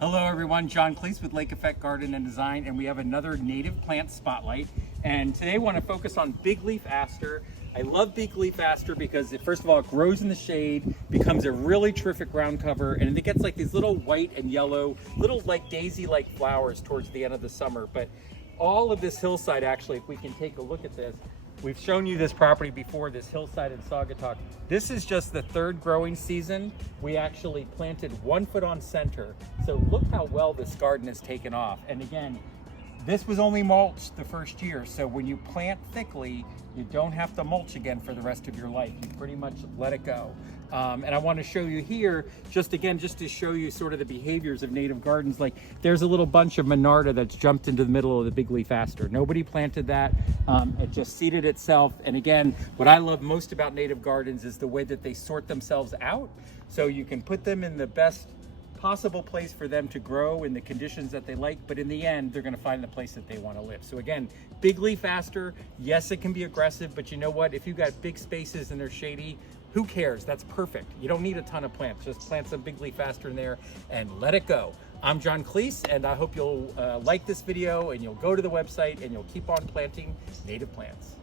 Hello everyone, John Cleese with Lake Effect Garden and Design, and we have another native plant spotlight. And today I want to focus on Big Leaf Aster. I love Big Leaf Aster because first of all, it grows in the shade, becomes a really terrific ground cover, and it gets like these little white and yellow, little like daisy-like flowers towards the end of the summer. But all of this hillside, actually, if we can take a look at this, we've shown you this property before, this hillside in Saugatuck. This is just the third growing season. We actually planted 1 foot on center. So look how well this garden has taken off. And again, this was only mulched the first year. So when you plant thickly, you don't have to mulch again for the rest of your life. You pretty much let it go. And I want to show you here, just to show you sort of the behaviors of native gardens. Like there's a little bunch of Monarda that's jumped into the middle of the Big Leaf Aster. Nobody planted that. It just seeded itself. And again, what I love most about native gardens is the way that they sort themselves out. So you can put them in the best possible place for them to grow in the conditions that they like, but in the end, they're gonna find the place that they wanna live. So again, Big Leaf Aster, yes, it can be aggressive, but you know what? If you got big spaces and they're shady, who cares? That's perfect. You don't need a ton of plants. Just plant some Big Leaf Aster in there and let it go. I'm John Cleese, and I hope you'll like this video and you'll go to the website and you'll keep on planting native plants.